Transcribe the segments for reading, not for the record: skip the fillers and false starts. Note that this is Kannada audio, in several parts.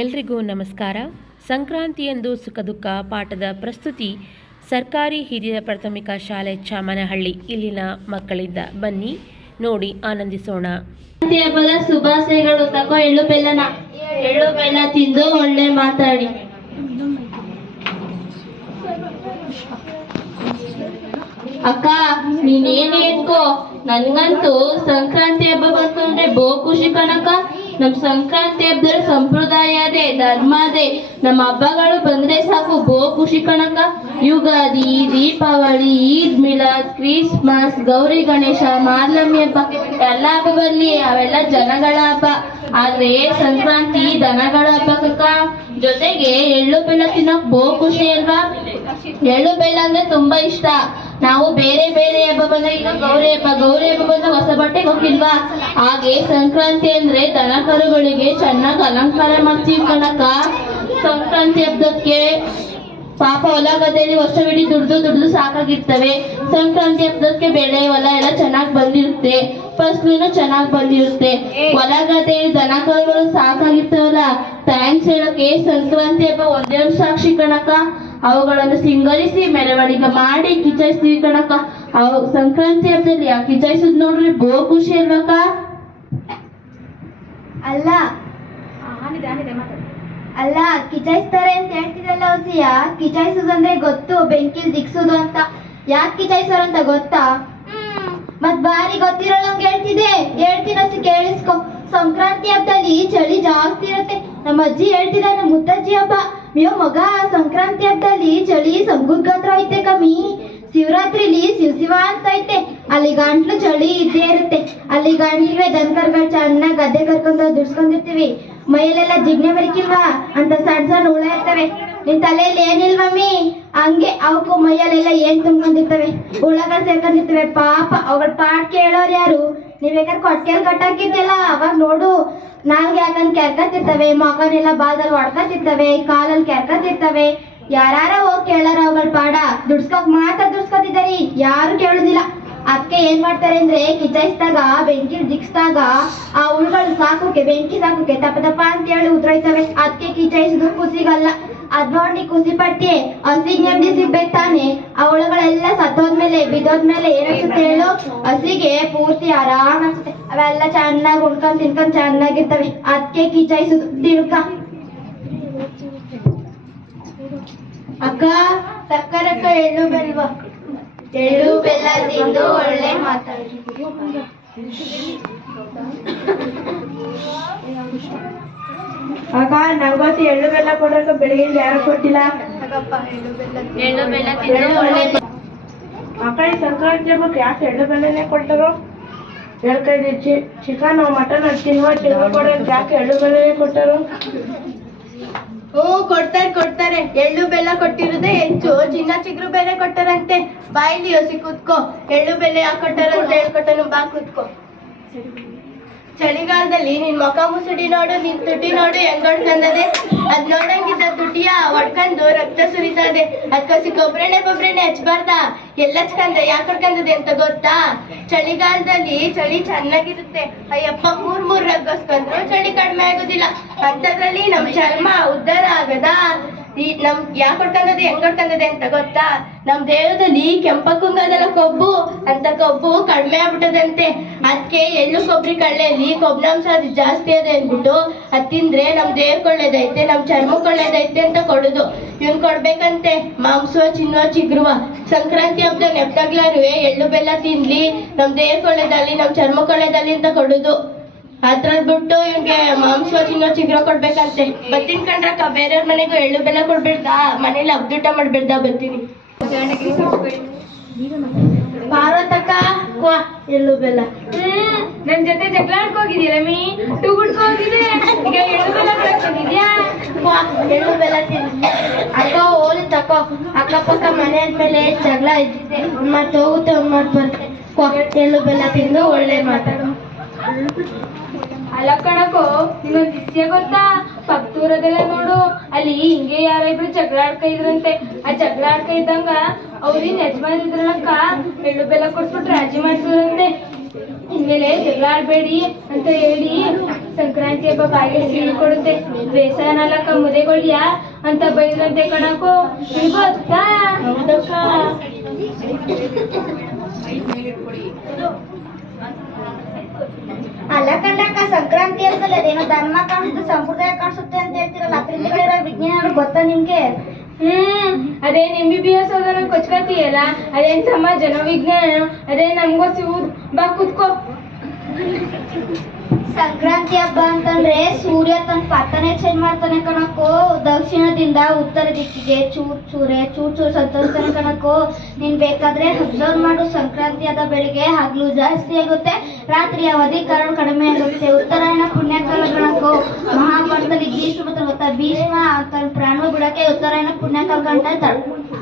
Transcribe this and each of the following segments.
ಎಲ್ರಿಗೂ ನಮಸ್ಕಾರ. ಸಂಕ್ರಾಂತಿಯಂದು ಸುಖ ದುಃಖ ಪಾಠದ ಪ್ರಸ್ತುತಿ ಸರ್ಕಾರಿ ಹಿರಿಯ ಪ್ರಾಥಮಿಕ ಶಾಲೆ ಚಾಮನಹಳ್ಳಿ ಇಲ್ಲಿನ ಮಕ್ಕಳಿಂದ. ಬನ್ನಿ ನೋಡಿ ಆನಂದಿಸೋಣ. ಹಬ್ಬದ ಶುಭಾಶಯಗಳು. ತಕೋ ಎಳ್ಳು ಬೆಲ್ಲ ತಿಂದು ಒಳ್ಳೆ ಮಾತಾಡಿ. ಅಕ್ಕ ನೀನೇನೇ ಎತ್ಕೋ, ನನ್ಗಂತೂ ಸಂಕ್ರಾಂತಿ ಹಬ್ಬ ಬಂತು ಅಂದ್ರೆ ಖುಷಿ ಕಣಕ್ಕ. ನಮ್ ಸಂಕ್ರಾಂತಿ ಹಬ್ಬದ ಸಂಪ್ರದಾಯ ಅದೇ, ಧರ್ಮ ಅದೇ. ನಮ್ಮ ಹಬ್ಬಗಳು ಬಂದ್ರೆ ಸಾಕು ಖುಷಿ ಕಣಕ್ಕ. ಯುಗಾದಿ, ದೀಪಾವಳಿ, ಈದ್ ಮಿಲಾದ್, ಕ್ರಿಸ್ಮಸ್, ಗೌರಿ ಗಣೇಶ, ಮಾರ್ಲಮಿ ಹಬ್ಬ ಎಲ್ಲ ಹಬ್ಬ ಬರ್ಲಿ, ಅವೆಲ್ಲ ಜನಗಳ ಹಬ್ಬ. ಆದ್ರೆ ಸಂಕ್ರಾಂತಿ ದನಗಳ ಹಬ್ಬಕ್ಕ. ಜೊತೆಗೆ ಎಳ್ಳು ಬೆಲ್ಲ ತಿನ್ನೋಕ್ ಖುಷಿ ಅಲ್ವಾ? ಎಳ್ಳು ಬೆಲ್ಲ ಅಂದ್ರೆ ತುಂಬಾ ಇಷ್ಟ. ನಾವು ಬೇರೆ ಬೇರೆ ಹಬ್ಬ ಬಂದ್ರೆ, ಈಗ ಗೌರಿ ಹಬ್ಬ ಬಂದ್ರೆ ಹೊಸ ಬಟ್ಟೆಗೆ ಹೋಗಿಲ್ವಾ, ಹಾಗೆ ಸಂಕ್ರಾಂತಿ ಅಂದ್ರೆ ದನ ಕರುಗಳಿಗೆ ಚೆನ್ನಾಗಿ ಅಲಂಕಾರ ಮಾಡ್ತೀವಿ ಕಣಕ್ಕ. ಸಂಕ್ರಾಂತಿ ಹಬ್ಬಕ್ಕೆ ಪಾಪ ಹೊಲ ಗದ್ದೆಯಲ್ಲಿ ವರ್ಷವಿಡೀ ದುಡ್ದು ಸಾಕಾಗಿರ್ತವೆ. ಸಂಕ್ರಾಂತಿ ಹಬ್ಬಕ್ಕೆ ಬೆಳೆ ಹೊಲ ಎಲ್ಲ ಚೆನ್ನಾಗಿ ಬಂದಿರುತ್ತೆ, ಫಸಲುನು ಚೆನ್ನಾಗಿ ಬಂದಿರುತ್ತೆ. ಹೊಲ ಗದ್ದೆಯಲ್ಲಿ ದನ ಕರುಗಳು ಸಾಕಾಗಿರ್ತವಲ್ಲ, ಥ್ಯಾಂಕ್ಸ್ ಹೇಳಕ್ಕೆ ಸಂಕ್ರಾಂತಿ ಹಬ್ಬ ಒಂದೇ ಸಾಕ್ಷಿ ಕಣಕ್ಕ. ಅವುಗಳನ್ನು ಸಿಂಗರಿಸಿ ಮೆರವಣಿಗೆ ಮಾಡಿ ಕಿಚಾಯಿಸ್ತೀವಿ ಕಣಕ್ಕ. ಸಂಕ್ರಾಂತಿ ಹಬ್ಬದಲ್ಲಿ ಕಿಚಾಯಿಸೋದ್ ನೋಡ್ರಿ ಖುಷಿ ಅಲ್ವಕ್ಕ? ಅಲ್ಲ ಕಿಚಾಯಿಸ್ತಾರೆ ಅಂತ ಹೇಳ್ತಿದ್ರಲ್ಲ ಹೊಸಿಯ, ಕಿಚಾಯಿಸೋದಂದ್ರೆ ಗೊತ್ತು, ಬೆಂಕಿಲ್ ದಿಕ್ಸೋದು ಅಂತ. ಯಾಕೆ ಕಿಚಾಯಿಸೋರು ಅಂತ ಗೊತ್ತಾ? ಮತ್ ಬಾರಿ ಗೊತ್ತಿರೋಳಂಗೆ ಹೇಳ್ತೀನಿ ಹೊಸಿ, ಕೇಳಿಸ್ಕೊ. ಸಂಕ್ರಾಂತಿ ಹಬ್ಬದಲ್ಲಿ ಚಳಿ ಜಾಸ್ತಿ ಇರುತ್ತೆ. ನಮ್ಮ ಅಜ್ಜಿ ಹೇಳ್ತಿದ್ದಾರೆ, ಮುತ್ತಜ್ಜಿ ಹಬ್ಬ. ಮಗ ಸಂಕ್ರಾಂತಿ ಹಬ್ಬದಲ್ಲಿ ಚಳಿ ಸಮುದ್ರದ ಹತ್ರ ಐತೆ ಕಮ್ಮಿ. ಶಿವರಾತ್ರಿಲಿ ಶಿವ ಅಂತ ಐತೆ, ಅಲ್ಲಿ ಗಂಟ್ಲು ಚಳಿ ಇದ್ದೇ ಇರುತ್ತೆ. ಅಲ್ಲಿ ಗಂಟ್ಲಿಗೆ ದನಕರುಗಳು ಚೆನ್ನಾಗಿ ಗದ್ದೆ ಕರ್ಕೊಂಡು ದುಡ್ಸ್ಕೊಂಡಿರ್ತೀವಿ. ಮೈಯಲ್ಲೆಲ್ಲ ಜಿಗ್ನೆ ಬರಿಕಿಲ್ವಾ ಅಂತ ಸಣ್ಣ ಹುಳ ಇರ್ತವೆ. ನಿನ್ ತಲೆಯಲ್ಲಿ ಏನಿಲ್ವಮ್ಮಿ? ಹಂಗೆ ಅವಕ್ಕೂ ಮೈಯಲ್ಲೆಲ್ಲ ಏನ್ ತುಂಬ್ಕೊಂಡಿರ್ತವೆ, ಹುಳಗಳು ಸೇರ್ಕೊಂಡಿರ್ತವೆ. ಪಾಪ ಅವುಗಳ ಪಾಟ್ ಕೇಳೋರು ಯಾರು? ನೀವ್ ಬೇಕಾದ್ರೆ ಕೊಟ್ಕೆಲ್ ಕಟ್ಟಾಕಿದ್ದೆಲ್ಲ ಅವಾಗ ನೋಡು, ನಾಲ್ಗೆ ಹಾಕಂದ್ ಕೆರ್ಕತ್ತಿರ್ತವೆ, ಮಗನೆಲ್ಲ ಬಾದಲ್ಲಿ ಹೊಡ್ಕತ್ತಿರ್ತವೆ, ಕಾಲಲ್ಲಿ ಕೆರ್ಕತ್ತಿರ್ತವೆ. ಯಾರ ಹೋಗಿ ಕೇಳಾರ ಅವುಗಳ ಪಾಡ? ದುಡ್ಸ್ಕೊತಿದ್ದಾರಿ, ಯಾರು ಕೇಳುದಿಲ್ಲ. ಅದಕ್ಕೆ ಏನ್ ಮಾಡ್ತಾರೆ ಅಂದ್ರೆ, ಕಿಚಾಯಿಸಿದಾಗ ಬೆಂಕಿ ದಿಕ್ಸ್ದಾಗ ಆ ಹುಳುಗಳು ಸಾಕೋಕೆ, ಬೆಂಕಿ ಸಾಕೋಕೆ ತಪ್ಪ ಅಂತ ಹೇಳಿ ಉದ್ರೈತವೆ. ಅದಕ್ಕೆ ಕಿಚಾಯಿಸಿದ್ರು ಖುಷಿಗಲ್ಲ. ಅದ್ ನೋಡಿ ಖುಷಿ ಪಟ್ಟಿ ಹಸಿಗೆ ನೆಮ್ಮದಿ ಸಿಗ್ಬೇಕು ತಾನೆ. ಆ ಹುಳುಗಳೆಲ್ಲ ಸತ್ತೋದ್ಮೇಲೆ ಬಿದ್ದೋದ್ಮೇಲೆ ಏನಿಸುತ್ತೆ ಹೇಳು? ಹಸಿಗೆ ಪೂರ್ತಿ ಆರಾಮ್ ಅನ್ಸುತ್ತೆ. ಅವೆಲ್ಲ ಚೆನ್ನಾಗಿ ಉಣ್ಕೊಂಡ್ ತಿನ್ಕೊಂಡ್ ಚೆನ್ನಾಗಿರ್ತವೆ. ಅದಕ್ಕೆ ಕಿಚಾಯಿಸುದು ತಿಳ್ಕ. ಅಕ್ಕ ಸಕ್ಕರಕ್ಕ ಎಳ್ಳು ಬೆಲ್ಲ ತಿಂದು ಒಳ್ಳೆ ಮಾತಾಡಿ. ಅಕ್ಕ ನಂಗೋಸಿ ಎಳ್ಳು ಬೆಲ್ಲ ಕೊಡ್ರಕ್ಕ, ಬೆಳಿಗ್ಗೆ ಯಾರು ಕೊಟ್ಟಿಲ್ಲ. ಎಳ್ಳು ಬೆಲ್ಲ ತಿಂದು ಒಳ್ಳೆ. ಅಕ್ಕ ಈ ಸಂಕ್ರಾಂತಿ ಹಬ್ಬಕ್ಕೆ ಯಾಕೆ ಎಳ್ಳು ಬೆಲ್ಲನೇ ಕೊಟ್ಟರು? 2 kg ಚಿಕನ್ ಮಟನ್ ತಿನ್ನುವ ಕೊಡೋಕೆ ಯಾಕೆ ಎಳ್ಳು ಬೆಲ್ಲನೇ ಕೊಟ್ಟರು? ಕೊಡ್ತಾರೆ. ಎಳ್ಳು ಬೆಲ್ಲ ಕೊಟ್ಟಿರೋದೇ ಹೆಚ್ಚು, ಚಿನ್ನ ಚಿಗ್ರು ಬೇರೆ ಕೊಟ್ಟಾರಂತೆ. ಬಾಯಿಲಿ ಹೊಸಿ ಕೂತ್ಕೋ. ಎಳ್ಳು ಬೆಲ್ಲ ಯಾಕೆ ಕೊಟ್ಟಾರ ಅಂತ ಹೇಳ್ಕೊಟ್ಟನು, ಬಾ ಕೂತ್ಕೋ. ಚಳಿಗಾಲದಲ್ಲಿ ನಿನ್ ಮುಖ ಮುಸುಡಿ ನೋಡು, ನಿನ್ ತುಟಿ ನೋಡು ಹೆಂಗೊಂಡ್ಕಂದದೆ. ಅದ್ ನೋಡಂಗಿದ್ದ ತುಟಿಯ ಹೊಡ್ಕೊಂಡು ರಕ್ತ ಸುರಿತದೆ. ಅದ್ಕೋಸಿ ಕೊಬ್ರೆಣ್ಣೆ ಹಚ್ಬಾರ್ದ. ಎಲ್ಲ ಹಚ್ಕಂದ ಯಾಕೆ ಹೊಡ್ಕಂದದೆ ಅಂತ ಗೊತ್ತಾ? ಚಳಿಗಾಲದಲ್ಲಿ ಚಳಿ ಚೆನ್ನಾಗಿರುತ್ತೆ. ಅಯ್ಯಪ್ಪ 3 ರಗ್ಗಸ್ಕೊಂಡ್ರು ಚಳಿ ಕಡಿಮೆ ಆಗೋದಿಲ್ಲ. ಅಂತದ್ರಲ್ಲಿ ನಮ್ ಚರ್ಮ ಉದ್ಧಾರ ಆಗದ. ನಮ್ ಯಾಕೆ ಹೊಡ್ಕಂದದೆ ಹೆಂಗ್ ಹೊಡ್ಕಂದದೆ ಅಂತ ಗೊತ್ತಾ? ನಮ್ ದೇಹದಲ್ಲಿ ಕೆಂಪಕ್ಕುಂಗದಲ್ಲ ಕೊಬ್ಬು, ಅಂತ ಕೊಬ್ಬು ಕಡಿಮೆ ಆಗ್ಬಿಟ್ಟದಂತೆ. ಅದಕ್ಕೆ ಎಳ್ಳು ಕೊಬ್ಬರಿ ಕಳ್ಳೆಯಲ್ಲಿ ಕೊಬ್ಬಿನಾಂಶ ಜಾಸ್ತಿ ಅದೆ ಅಂದ್ಬಿಟ್ಟು ಅದ್ ತಿಂದ್ರೆ ನಮ್ ದೇಹಕ್ಕೆ ಒಳ್ಳೇದೈತೆ, ನಮ್ ಚರ್ಮಕ್ಕೆ ಒಳ್ಳೇದೈತೆ ಅಂತ ಕೊಡುದು. ಇವ್ನ್ ಕೊಡ್ಬೇಕಂತೆ ಮಾಂಸ ಚಿನ್ನೋ ಚಿಗ್ರುವ. ಸಂಕ್ರಾಂತಿ ಹಬ್ಬದ ನೆಪ್ತಾಗ್ಲಾರು ಎಳ್ಳು ಬೆಲ್ಲ ತಿನ್ಲಿ, ನಮ್ ದೇಹಕ್ಕೆ ಒಳ್ಳೇದಲ್ಲಿ, ನಮ್ ಚರ್ಮಕ್ಕೆ ಒಳ್ಳೇದಲ್ಲಿ ಅಂತ ಕೊಡುದು. ಅದ್ರದ್ ಬಿಟ್ಟು ಇವ್ಗೆ ಮಾಂಸ ಚಿನ್ನೋ ಚಿಗ್ರ ಕೊಡ್ಬೇಕಂತೆ. ಬರ್ತೀನಿ ಕಣ್ರಕ್ಕ, ಬೇರೆಯವ್ರ ಮನೆಗೂ ಎಳ್ಳು ಬೆಲ್ಲ ಕೊಡ್ಬಿಡ್ದಾ, ಮನೇಲಿ ಹಬ್ಬದೂಟ ಮಾಡ್ಬಿಡ್ದಾ? ಬರ್ತೀನಿ. ಪಾರ್ವತಕ್ಕ ಎಳ್ಳು ಬೆಲ್ಲ. ನನ್ ಜೊತೆ ಜಗಳ ಆಡ್ಕೋಗಿದ್ಯಲ್ಲ ಮೀ, ಟುಗುಡ್ಕೋಗಿದೆ. ಈಗ ಎಳ್ಳು ಬೆಲ್ಲ ಕೊಡ್ತಿದ್ಯಾ? ಎಳ್ಳು ಬೆಲ್ಲ ತಿಂದು ಅಕ್ಕ ಹೋಲಿ ತಕೋ. ಅಕ್ಕಪಕ್ಕ ಮನೆ ಆದ್ಮೇಲೆ ಜಗಳ ಇದ್ದಿದ್ದೆ, ಮತ್ತೆ ಹೋಗುತ್ತೆ ಮಾತು ಬರುತ್ತೆ. ಎಳ್ಳು ಬೆಲ್ಲ ತಿಂದು ಒಳ್ಳೆ ಮಾತಾಡು. ಅಲ್ಲ ಕಣಕೋ, ನಿನ್ನೊಂದು ವಿಷಯ ಗೊತ್ತಾ? ಪಕ್ತೂರದೆಲ್ಲ ನೋಡು, ಅಲ್ಲಿ ಹಿಂಗೆ ಯಾರಿಬ್ರು ಜಗಳ ಆಡ್ಕ ಇದ್ರಂತೆ. ಆ ಜಗಳ ಆಡ್ಕ ಇದ್ದಂಗ ಅವ್ರಿನ್ ಯಜಮಾನಿದ್ರಕ್ಕ ಎಳ್ಳು ಬೆಲ್ಲ ಕೊಟ್ಬಿಟ್ಟು ರಾಜಿ ಮಾಡ್ಸಿದ್ರಂತೆ. ಇನ್ಮೇಲೆ ಜಗಳ ಆಡ್ಬೇಡಿ ಅಂತ ಹೇಳಿ ಸಂಕ್ರಾಂತಿ ಹಬ್ಬ ಬಾಯಿಗೆ ಸಿಹಿ ಕೊಡುತ್ತೆ. ಬೇಸನಲ್ಲಕ್ಕ ಮುದೆಗೊಳ್ಯಾ ಅಂತ ಬೈದ್ರಂತೆ ಕಣಕೋ, ಗೊತ್ತಾ? ಅಲ್ಲ ಕಂಡಕ್ಕ, ಸಂಕ್ರಾಂತಿ ಅಂತಲ್ಲ ಅದೇನೋ ಧರ್ಮ ಕಾಣಿಸುತ್ತೆ, ಸಂಪ್ರದಾಯ ಕಾಣಿಸುತ್ತೆ ಅಂತ ಹೇಳ್ತಿರಲ್ಲ, ಅದ್ರಿಂದ ವಿಜ್ಞಾನ ಗೊತ್ತಾ ನಿಮ್ಗೆ? ಅದೇನ್ MBBS ಓದೋನ ಕೊಚ್ಕತಿಯಲ್ಲ, ಅದೇನ್ ಸಮಾಜನೋ ವಿಜ್ಞಾನನೋ, ಅದೇ ನಮ್ಗೋಸಿ ಬಾ ಕುತ್ಕೋ. ಸಂಕ್ರಾಂತಿ ಹಬ್ಬ ಅಂತಂದ್ರೆ ಸೂರ್ಯ ತನ್ನ ಪತನೆ ಚೇಂಜ್ ಮಾಡ್ತಾನೆ ಕಣಕ್ಕೋ. ದಕ್ಷಿಣದಿಂದ ಉತ್ತರ ದಿಕ್ಕಿಗೆ ಚೂರ್ ಚೂರ್ ಸಂತೋಷತಾನೆ ಕಣಕ್ಕೋ. ನೀನ್ ಬೇಕಾದ್ರೆ ಅಬ್ಸರ್ವ್ ಮಾಡು, ಸಂಕ್ರಾಂತಿ ಆದ ಬೆಳಿಗ್ಗೆ ಹಗ್ಲು ಜಾಸ್ತಿ ಆಗುತ್ತೆ, ರಾತ್ರಿ ಅವಧಿ ಕಾಲ ಕಡಿಮೆ ಆಗುತ್ತೆ. ಉತ್ತರಾಯಣ ಪುಣ್ಯಕಾಲ ಕಣಕ್ಕೋ. ಮಹಾಭಾರತದಲ್ಲಿ ಭೀಷ್ಮ ಬರ್ತಾನೆ ಗೊತ್ತಾ? ಭೀಷ್ಮ ತನ್ನ ಪ್ರಾಣ ಬಿಡಕ್ಕೆ ಉತ್ತರಾಯಣ ಪುಣ್ಯಕಾಲ ಗಂಟ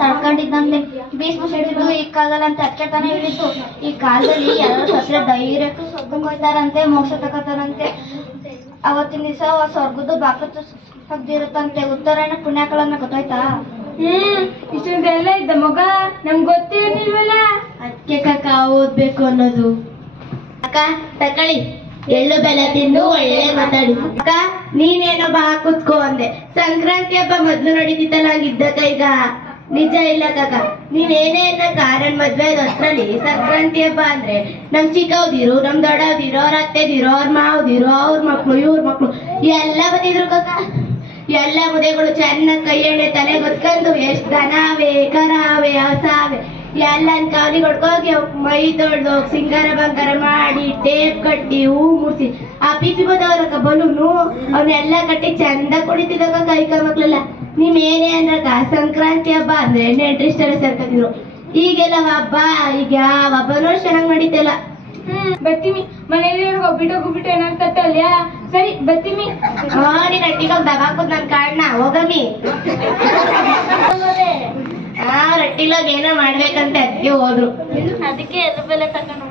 ತಡ್ಕೊಂಡಿದ್ದಂತೆ. ಭೀಷ್ಮ ಸಿಡಿದು ಈ ಕಾಲದಲ್ಲಿ ಅಂತ ಅಚ್ಚತಾನೆ ಹೇಳಿತ್ತು. ಈ ಕಾಲದಲ್ಲಿ ಎಲ್ಲರೂ ಸತ್ರೆ ಡೈರೆಕ್ಟ್ ಸ್ವರ್ಗಕ್ಕೆ ಹೋಗ್ತಾರಂತೆ, ಮೋಕ್ಷ ತಗೋತಾರಂತೆ. ಅವತ್ತಿನ ದಿವಸ ಸ್ವರ್ಗದ್ದು ಬಾಕತ್ತು ಹಗ್ದಿರುತ್ತಂತೆ. ಉತ್ತರಾಯಣ ಪುಣ್ಯಕಾಲನ್ನ ಗೊತ್ತಾಯ್ತಾ? ಇಷ್ಟೊಂದೆಲ್ಲ ಇದ್ದ ಮಗ ನಮ್ಗೆ ಗೊತ್ತಿರ್ಲಿಲ್ವಲ್ಲ. ಅದಕ್ಕೆ ಕಾಕ ಓದ್ಬೇಕು ಅನ್ನೋದು. ಅಕ್ಕ ತಕಳಿ, ಎಳ್ಳು ಬೆಲ್ಲ ತಿಂದು ಒಳ್ಳೆ ಮಾತಾಡಿ. ಅಕ್ಕ ನೀನೇನೋ ಬಾ ಕುತ್ಕೋ ಅಂದೆ. ಸಂಕ್ರಾಂತಿ ಹಬ್ಬ ಮೊದ್ಲು ನಡೀತಿತ್ತಲ್ಲ ಹಂಗಿದ್ದಕ್ಕ ಈಗ? ನಿಜ ಇಲ್ಲ ಕಾಕ, ನೀನೇನೇ ಅನ್ನಕ್ಕ ನನ್ ಮದ್ವೆ ಅಷ್ಟ್ರಲ್ಲಿ ಸಂಕ್ರಾಂತಿ ಹಬ್ಬ ಅಂದ್ರೆ ನಮ್ ಚಿಕ್ಕವ್ದಿರು, ನಮ್ ದೊಡ್ಡವ್ದಿರು, ಅವ್ರ ಅತ್ತೆದಿರು, ಅವ್ರ ಮಾವದಿರು, ಅವ್ರ ಮಕ್ಳು, ಇವ್ರ ಮಕ್ಳು ಎಲ್ಲ ಬಂದಿದ್ರು ಕಾಕ. ಎಲ್ಲ ಮುದೆಗಳು ಚೆನ್ನಾಗಿ ಕೈ ಎಣ್ಣೆ ತಲೆ ಗೊತ್ಕೊಂಡು ಎಷ್ಟ್ ದನವೇ ಕರಾವೆ ಹಸಾವೆ ಎಲ್ಲ ಕಾಲಿ ಹೊಡ್ಕೋಗಿ ಮೈ ತೊಳ್ದು ಸಿಂಗಾರ ಬಂಗಾರ ಮಾಡಿ ಟೇಪ್ ಕಟ್ಟಿ ಹೂ ಮುಡ್ಸಿ ಆ ಪಿಪಿ ಬದವ್ರಕ್ಕ ಬಲೂನು ಅವನ್ನೆಲ್ಲ ಕಟ್ಟಿ ಚಂದ ಕುಡಿತಿದಾಗ ಕೈಕ ಮಕ್ಳೆಲ್ಲ. ನೀವೇನೇ ಅಂದ್ರಕ್ಕ ಸಂಕ್ರಾಂತಿ ಹಬ್ಬ ಅಂದ್ರೆ ನೆಂಟ್ರಿಷ್ಟೆಲ್ಲ ಸೇರ್ಕೊಂಡಿದ್ರು. ಈಗೆಲ್ಲ ಹಬ್ಬ ಈಗ ಯಾವ ಹಬ್ಬನೂ ಚೆನ್ನಾಗ್ ನಡೀತಿಲ್ಲ. ಬತ್ತೀಮಿ ಮನೇಲಿ ಒಬ್ಬಿಟ್ಟು ಏನಾಗ್ತಲ್ಲ. ಸರಿ ಬತ್ತೀಮಿ. ನೀನ್ ರಟ್ಟಿಗೆ ದಬಾಕುದ್ ನನ್ ಕಾಡ್ನ ಹೋಗಮ್ಮಿ. ರಟ್ಟಿಲಾಗ ಏನೋ ಮಾಡ್ಬೇಕಂತ ಅದಕ್ಕೆ ಹೋದ್ರು. ಅದಕ್ಕೆ ಎಳ್ಳು ಬೆಲ್ಲ ತಗೊಂಡು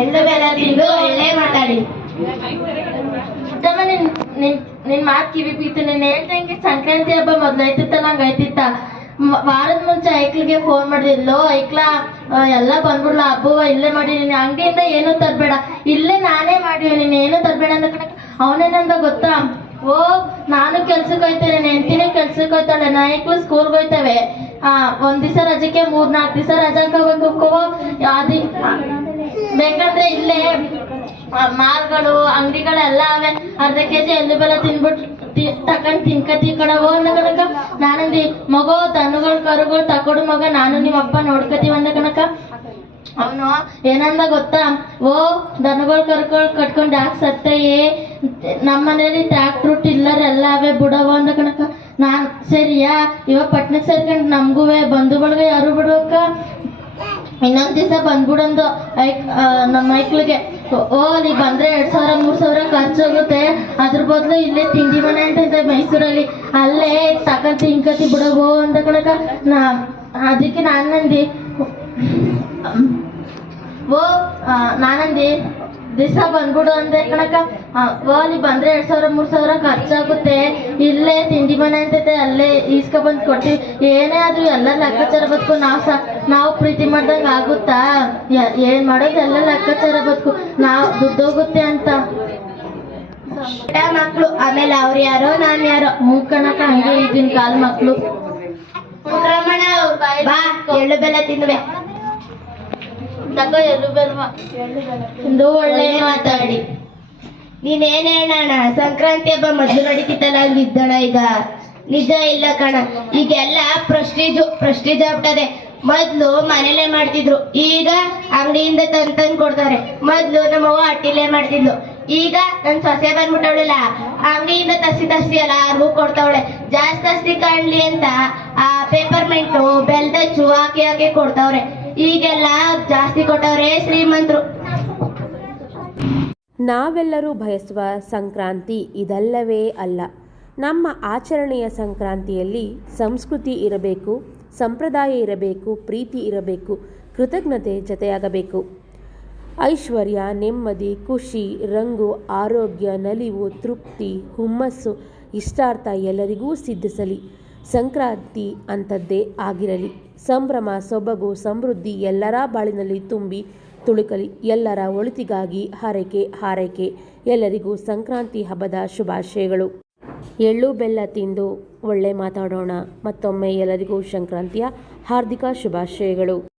ಎಳ್ಳು ಬೆಲ್ಲ ತಿಂದು ಒಳ್ಳೆ ಮಾತಾಡಿ. ನಿನ್ ಮಾತ್ ಕಿವಿ ಬೀತು. ನೀನ್ ಹೇಳ್ದಂಗೆ ಸಂಕ್ರಾಂತಿ ಹಬ್ಬ ಮೊದ್ಲು ಐತಿತ್ತಲ್ಲ ಹಂಗ ಐತಿತ್ತ. ವಾರದ ಮುಂಚೆ ಐಕ್ಳಿಗೆ ಫೋನ್ ಮಾಡಿದ್ಲು. ಐಕ್ಲ ಎಲ್ಲ ಬಂದ್ಬಿಡ್ಲ ಹಬ್ಬವ ಇಲ್ಲೇ ಮಾಡಿ, ನೀನ್ ಅಂಗಡಿಯಿಂದ ಏನು ತರ್ಬೇಡ, ಇಲ್ಲೇ ನಾನೇ ಮಾಡಿವಿ, ನೀನ್ ಏನು ತರ್ಬೇಡ ಅಂದ ಕಣಕ್. ಅವನೇನಂದ ಗೊತ್ತಾ? ಓ ನಾನು ಕೆಲ್ಸಕ್ಕೆ ಹೋಯ್ತೇನೆ, ನೆಂಟಿನೇ ಕೆಲ್ಸಕ್ಕೆ ಹೋಯ್ತಾಳೆ, ನಾಯಕ್ಳು ಸ್ಕೂಲ್ಗೆ ಹೋಯ್ತವೆ. ಒಂದ್ ದಿವಸ ರಜಕ್ಕೆ 3-4 ದಿವಸ ರಜಾಕ್ ಹೋಗ್ಬೇಕು. ಬೇಕಂದ್ರೆ ಇಲ್ಲೇ ಮಾಲ್ಗಳು ಅಂಗಡಿಗಳೆಲ್ಲ ಅವೆ, ಅರ್ಧ ಕೆಜಿ ಎಳ್ಳು ಬೆಲ್ಲ ತಿನ್ಬಿಟ್ಟು ತಕೊಂಡ್ ತಿನ್ಕತಿ ಕಣವ ಅಂದ ಕಣಕ. ನಾನಂದಿ ಮಗೋ ದನಗಳು ಕರುಗಳು ತಕೊಡು ಮಗ, ನಾನು ನಿಮ್ಮಪ್ಪ ನೋಡ್ಕತೀವಿ ಅಂದ ಕಣಕ. ಅವನು ಏನಂದ ಗೊತ್ತಾ? ಓ ದನಗಳು ಕರುಗಳು ಕಟ್ಕೊಂಡು ಯಾಕೆ ಸತ್ತಯ್ಯೇ, ನಮ್ಮನೇಲಿ ಟ್ರ್ಯಾಕ್ಟ್ರು ಟಿಲ್ಲರ್ ಎಲ್ಲ ಅವೇ ಬಿಡವ ಅಂದ ಕಣಕ. ನಾನ್ ಸರಿಯಾ ಇವಾಗ ಪಟ್ನಕ್ಕೆ ಸೇರ್ಕೊಂಡು ನಮ್ಗೂ ಬಂಧು ಬಳಗ ಯಾರು ಬಿಡ್ಬೇಕ, ಇನ್ನೊಂದ್ ದಿವಸ ಬಂದ್ಬಿಡಂದು ನಮ್ಮ ಮೈಕ್ಳಿಗೆ. ಓ ಅಲ್ಲಿ ಬಂದ್ರೆ 2,000-3,000 ಖರ್ಚಾಗುತ್ತೆ, ಅದ್ರ ಬದಲು ಇಲ್ಲೇ ತಿಂಡಿ ಮನೆ ಅಂತ ಮೈಸೂರಲ್ಲಿ, ಅಲ್ಲೇ ತಕೊಂಡ್ ತಿನ್ಕತಿ ಬಿಡಬೋ ಅಂತ ಕಣಕ. ಅದಕ್ಕೆ ನಾನಂದಿ ದಿವಸ ಬಂದ್ಬಿಡು ಅಂದೆ ಕಣಕ. ಓ ಅಲ್ಲಿ ಬಂದ್ರೆ 2,000-3,000 ಖರ್ಚಾಗುತ್ತೆ, ಇಲ್ಲೇ ತಿಂಡಿ ಮನೆ ಅಂತೈತೆ ಅಲ್ಲೇ ಈಸ್ಕ ಬಂದ್ ಕೊಡ್ತೀವಿ. ಏನೇ ಆದ್ರೂ ಎಲ್ಲ ಲೆಕ್ಕಾಚಾರ ಬದುಕು. ನಾವು ಪ್ರೀತಿ ಮಾಡ್ದಂಗ ಆಗುತ್ತಾ? ಏನ್ ಮಾಡೋದು ಎಲ್ಲ ಲೆಕ್ಕಾಚಾರ ಬದುಕು. ನಾವು ದುಡ್ಡು ಹೋಗುತ್ತೆ ಅಂತ ಮಕ್ಳು ಆಮೇಲೆ ಅವ್ರ ಯಾರೋ ನಾನ್ ಯಾರೋ. ಕಣಕ ಹಂಗೆ ಈಗಿನ ಕಾಲ ಮಕ್ಳು. ರಮಣ ಬಾ ಎಳ್ಳು ಬೆಲ್ಲ ತಿನ್ನುವೆ. ತಗೋ ಎಳ್ಳು ಬೆಲ್ವ ಇಂದು ಒಳ್ಳೆ ಮಾತಾಡಿ. ನೀನೇನ್ ಹೇಳೋಣ? ಸಂಕ್ರಾಂತಿ ಹಬ್ಬ ಮೊದ್ಲು ನಡೀತಿತ್ತಲ್ಲ ಹಂಗಿದ್ದಣ ಈಗ? ನಿಜ ಇಲ್ಲ ಕಣ, ಈಗೆಲ್ಲ ಪ್ರೆಸ್ಟೀಜ್ ಆಗ್ಬಿಟ್ಟದೆ. ಮೊದ್ಲು ಮನೇಲೆ ಮಾಡ್ತಿದ್ರು, ಈಗ ಅಂಗಡಿಯಿಂದ ತಂದ್ ಕೊಡ್ತಾರೆ. ಮೊದ್ಲು ನಮ್ಮವ್ವ ಅಟ್ಟಿಲೆ ಮಾಡ್ತಿದ್ಲು, ಈಗ ನನ್ ಸೊಸೆ ಬಂದ್ಬಿಟ್ಟವಳಲ್ಲ ಅಂಗಡಿಯಿಂದ ತಸಿ ಎಲ್ಲಾರ್ಗೂ ಕೊಡ್ತಾವಳೆ. ಜಾಸ್ತಿ ಕಾಣ್ಲಿ ಅಂತ ಆ ಪೇಪರ್ಮೆಂಟು ಬೆಲ್ದಚ್ಚು ಹಾಕಿ ಕೊಡ್ತಾವ್ರೆ. ಈಗೆಲ್ಲ ಜಾಸ್ತಿ ಕೊಟ್ಟವ್ರೆ ಶ್ರೀಮಂತರು. ನಾವೆಲ್ಲರೂ ಬಯಸುವ ಸಂಕ್ರಾಂತಿ ಇದಲ್ಲವೇ ಅಲ್ಲ. ನಮ್ಮ ಆಚರಣೆಯ ಸಂಕ್ರಾಂತಿಯಲ್ಲಿ ಸಂಸ್ಕೃತಿ ಇರಬೇಕು, ಸಂಪ್ರದಾಯ ಇರಬೇಕು, ಪ್ರೀತಿ ಇರಬೇಕು, ಕೃತಜ್ಞತೆ ಜತೆಯಾಗಬೇಕು. ಐಶ್ವರ್ಯ, ನೆಮ್ಮದಿ, ಖುಷಿ, ರಂಗು, ಆರೋಗ್ಯ, ನಲಿವು, ತೃಪ್ತಿ, ಹುಮ್ಮಸ್ಸು, ಇಷ್ಟಾರ್ಥ ಎಲ್ಲರಿಗೂ ಸಿದ್ಧಿಸಲಿ. ಸಂಕ್ರಾಂತಿ ಅಂಥದ್ದೇ ಆಗಿರಲಿ. ಸಂಭ್ರಮ, ಸೊಬಗು, ಸಮೃದ್ಧಿ ಎಲ್ಲರ ಬಾಳಿನಲ್ಲಿ ತುಂಬಿ ತುಳುಕಲಿ. ಎಲ್ಲರ ಒಳಿತಿಗಾಗಿ ಹಾರೈಕೆ. ಎಲ್ಲರಿಗೂ ಸಂಕ್ರಾಂತಿ ಹಬ್ಬದ ಶುಭಾಶಯಗಳು. ಎಳ್ಳು ಬೆಲ್ಲ ತಿಂದು ಒಳ್ಳೆ ಮಾತಾಡೋಣ. ಮತ್ತೊಮ್ಮೆ ಎಲ್ಲರಿಗೂ ಸಂಕ್ರಾಂತಿಯ ಹಾರ್ದಿಕ ಶುಭಾಶಯಗಳು.